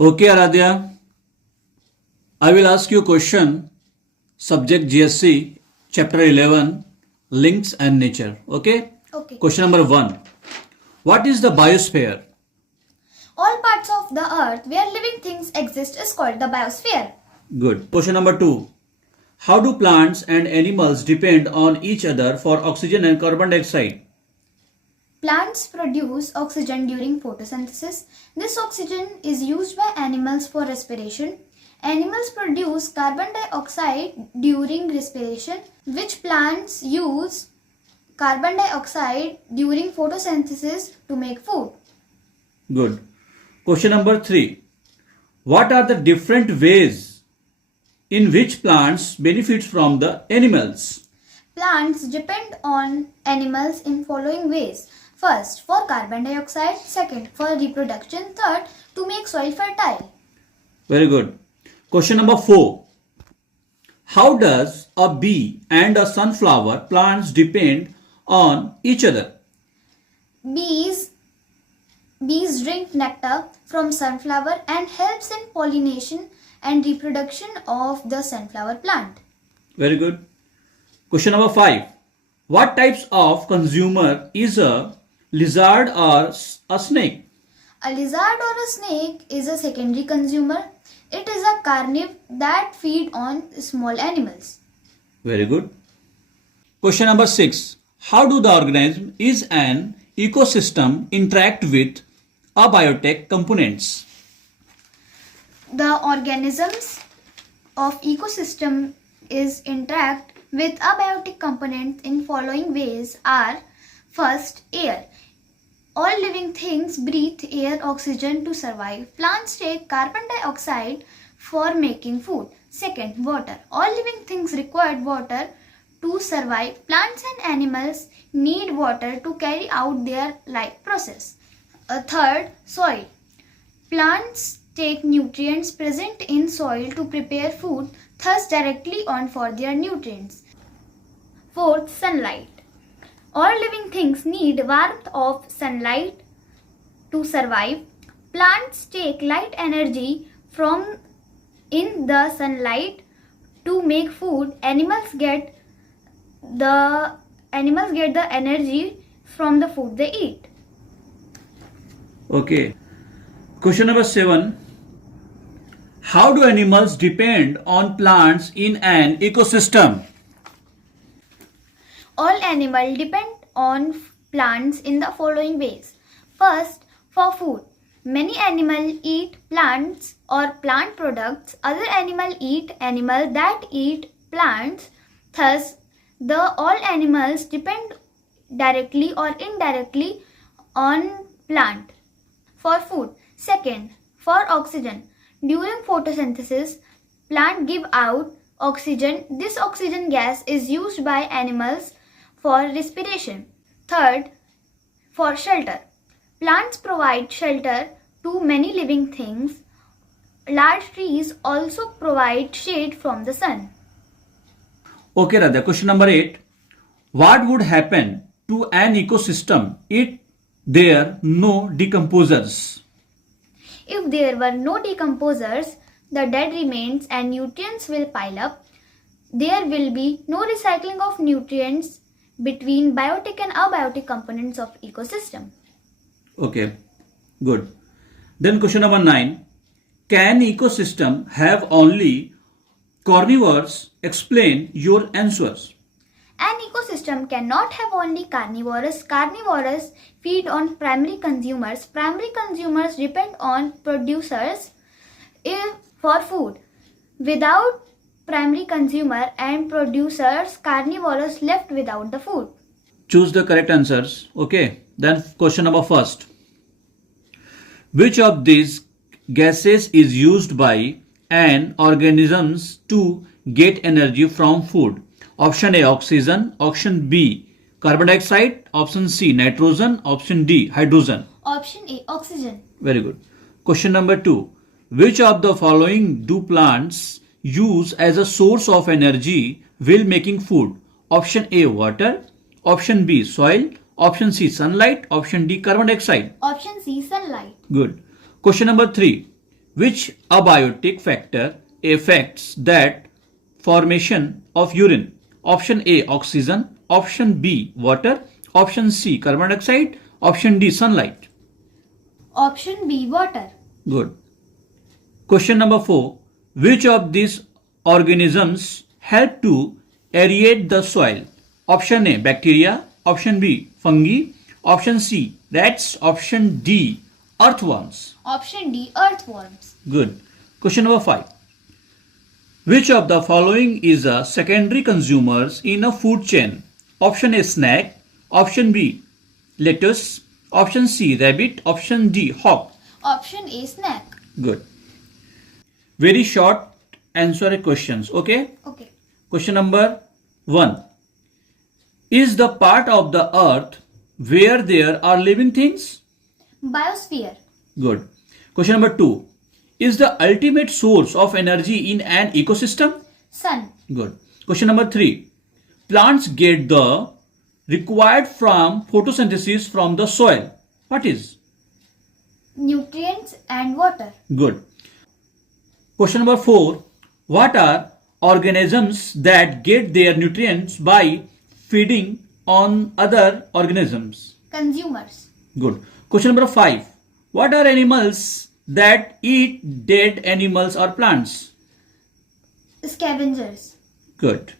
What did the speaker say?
Okay, Aradhya. I will ask you a question. Subject GSC, Chapter 11, Links and Nature. Okay? Okay. Question number 1. What is the biosphere? All parts of the earth where living things exist is called the biosphere. Good. Question number 2. How do plants and animals depend on each other for oxygen and carbon dioxide? Plants produce oxygen during photosynthesis. This oxygen is used by animals for respiration. Animals produce carbon dioxide during respiration, which plants use carbon dioxide during photosynthesis to make food. Good. Question number 3. What are the different ways in which plants benefit from the animals? Plants depend on animals in following ways. First, for carbon dioxide. Second, for reproduction. Third, to make soil fertile. Very good. Question number 4. How does a bee and a sunflower plants depend on each other? Bees drink nectar from sunflower and helps in pollination and reproduction of the sunflower plant. Very good. Question number 5. What types of consumer is a lizard or a snake? A lizard or a snake is a secondary consumer. It is a carnivore that feed on small animals. Very good. Question number 6. How do the organism is an ecosystem interact with abiotic components? The organisms of ecosystem is interact with abiotic components in following ways are: first, air. All living things breathe air oxygen to survive. Plants take carbon dioxide for making food. Second, water. All living things require water to survive. Plants and animals need water to carry out their life process. Third, soil. Plants take nutrients present in soil to prepare food, thus directly on for their nutrients. Fourth, sunlight. All living things need warmth of sunlight to survive. Plants take light energy from in the sunlight to make food. Animals get the energy from the food they eat. Okay. Question number 7. How do animals depend on plants in an ecosystem? All animals depend on plants in the following ways. First, for food. Many animals eat plants or plant products. Other animals eat animals that eat plants. Thus, all animals depend directly or indirectly on plant for food. Second, for oxygen. During photosynthesis, plants give out oxygen. This oxygen gas is used by animals for respiration. Third, for shelter. Plants provide shelter to many living things. Large trees also provide shade from the sun. Okay, Radha. Question number 8. What would happen to an ecosystem if there no decomposers? If there were no decomposers, the dead remains and nutrients will pile up. There will be no recycling of nutrients between biotic and abiotic components of ecosystem. Okay, good. Then question number 9. Can ecosystem have only carnivores? Explain your answers. An ecosystem cannot have only carnivores. Carnivores feed on primary consumers. Primary consumers depend on producers for food. Without primary consumer and producers, carnivores left without the food. Choose the correct answers. Okay. Then question number 1. Which of these gases is used by an organisms to get energy from food? Option A, oxygen. Option B, carbon dioxide. Option C, nitrogen. Option D, hydrogen. Option A, oxygen. Very good. Question number 2. Which of the following do plants use as a source of energy while making food? Option A, water. Option B, soil. Option C, sunlight. Option D, carbon dioxide. Option C, sunlight. Good. Question number 3. Which abiotic factor affects that formation of urine? Option A, oxygen. Option B, water. Option C, carbon dioxide. Option D, sunlight. Option B, water. Good. Question number 4. Which of these organisms help to aerate the soil? Option A, bacteria. Option B, fungi. Option C, rats. Option D, earthworms. Option D, earthworms. Good. Question number 5. Which of the following is a secondary consumers in a food chain? Option A, snack. Option B, lettuce. Option C, rabbit. Option D, hawk. Option A, snack. Good. Very short answer questions. Okay. Okay. Question number 1. Is the part of the earth where there are living things? Biosphere. Good. Question number 2. Is the ultimate source of energy in an ecosystem? Sun. Good. Question number 3. Plants get the required from photosynthesis from the soil. What is? Nutrients and water. Good. Question number 4. What are organisms that get their nutrients by feeding on other organisms? Consumers. Good. Question number 5. What are animals that eat dead animals or plants? Scavengers. Good.